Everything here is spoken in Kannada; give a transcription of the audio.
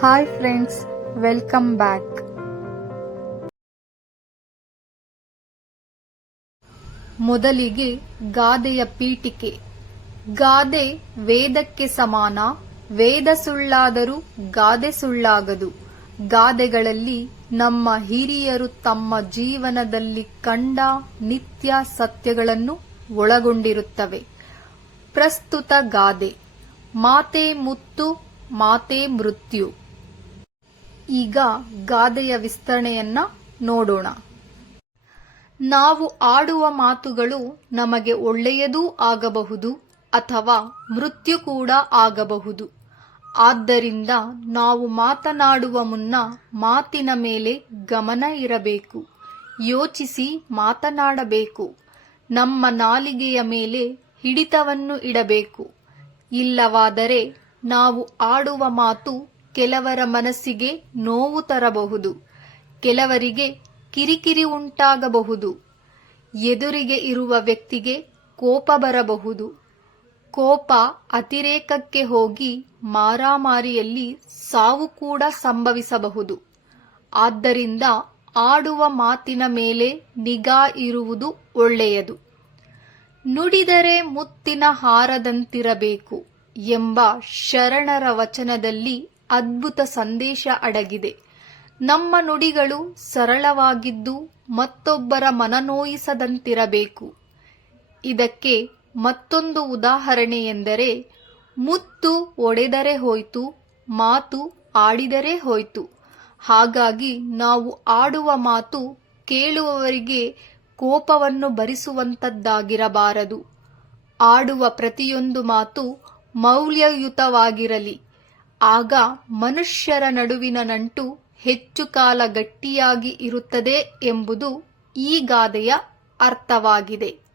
ಹಾಯ್ ಫ್ರೆಂಡ್ಸ್ ವೆಲ್ಕಮ್ ಬ್ಯಾಕ್ ಮೊದಲಿಗೆ ಗಾದೆಯ ಪೀಠಿಕೆ. ಗಾದೆ ವೇದಕ್ಕೆ ಸಮಾನ, ವೇದ ಸುಳ್ಳಾದರೂ ಗಾದೆ ಸುಳ್ಳಾಗದು. ಗಾದೆಗಳಲ್ಲಿ ನಮ್ಮ ಹಿರಿಯರು ತಮ್ಮ ಜೀವನದಲ್ಲಿ ಕಂಡ ನಿತ್ಯ ಸತ್ಯಗಳನ್ನು ಒಳಗೊಂಡಿರುತ್ತವೆ. ಪ್ರಸ್ತುತ ಗಾದೆ, ಮಾತೆ ಮುತ್ತು, ಮಾತೆ ಮೃತ್ಯು. ಈಗ ಗಾದೆಯ ವಿಸ್ತರಣೆಯನ್ನ ನೋಡೋಣ. ನಾವು ಆಡುವ ಮಾತುಗಳು ನಮಗೆ ಒಳ್ಳೆಯದೂ ಆಗಬಹುದು ಅಥವಾ ಮೃತ್ಯು ಕೂಡ ಆಗಬಹುದು. ಆದ್ದರಿಂದ ನಾವು ಮಾತನಾಡುವ ಮುನ್ನ ಮಾತಿನ ಮೇಲೆ ಗಮನ ಇರಬೇಕು. ಯೋಚಿಸಿ ಮಾತನಾಡಬೇಕು. ನಮ್ಮ ನಾಲಿಗೆಯ ಮೇಲೆ ಹಿಡಿತವನ್ನು ಇಡಬೇಕು. ಇಲ್ಲವಾದರೆ ನಾವು ಆಡುವ ಮಾತು ಕೆಲವರ ಮನಸ್ಸಿಗೆ ನೋವು ತರಬಹುದು, ಕೆಲವರಿಗೆ ಕಿರಿಕಿರಿ ಉಂಟಾಗಬಹುದು, ಎದುರಿಗೆ ಇರುವ ವ್ಯಕ್ತಿಗೆ ಕೋಪ ಬರಬಹುದು. ಕೋಪ ಅತಿರೇಕಕ್ಕೆ ಹೋಗಿ ಮಾರಾಮಾರಿಯಲ್ಲಿ ಸಾವು ಕೂಡ ಸಂಭವಿಸಬಹುದು. ಆದ್ದರಿಂದ ಆಡುವ ಮಾತಿನ ಮೇಲೆ ನಿಗಾ ಇರುವುದು ಒಳ್ಳೆಯದು. ನುಡಿದರೆ ಮುತ್ತಿನ ಹಾರದಂತಿರಬೇಕು ಎಂಬ ಶರಣರ ವಚನದಲ್ಲಿ ಅದ್ಭುತ ಸಂದೇಶ ಅಡಗಿದೆ. ನಮ್ಮ ನುಡಿಗಳು ಸರಳವಾಗಿದ್ದು ಮತ್ತೊಬ್ಬರ ಮನನೋಯಿಸದಂತಿರಬೇಕು. ಇದಕ್ಕೆ ಮತ್ತೊಂದು ಉದಾಹರಣೆ ಎಂದರೆ, ಮುತ್ತು ಒಡೆದರೆ ಹೋಯ್ತು, ಮಾತು ಆಡಿದರೆ ಹೋಯ್ತು. ಹಾಗಾಗಿ ನಾವು ಆಡುವ ಮಾತು ಕೇಳುವವರಿಗೆ ಕೋಪವನ್ನು ಭರಿಸುವಂತದ್ದಾಗಿರಬಾರದು. ಆಡುವ ಪ್ರತಿಯೊಂದು ಮಾತು ಮೌಲ್ಯಯುತವಾಗಿರಲಿ. ಆಗ ಮನುಷ್ಯರ ನಡುವಿನ ನಂಟು ಹೆಚ್ಚು ಕಾಲ ಗಟ್ಟಿಯಾಗಿ ಇರುತ್ತದೆ ಎಂಬುದು ಈ ಗಾದೆಯ ಅರ್ಥವಾಗಿದೆ.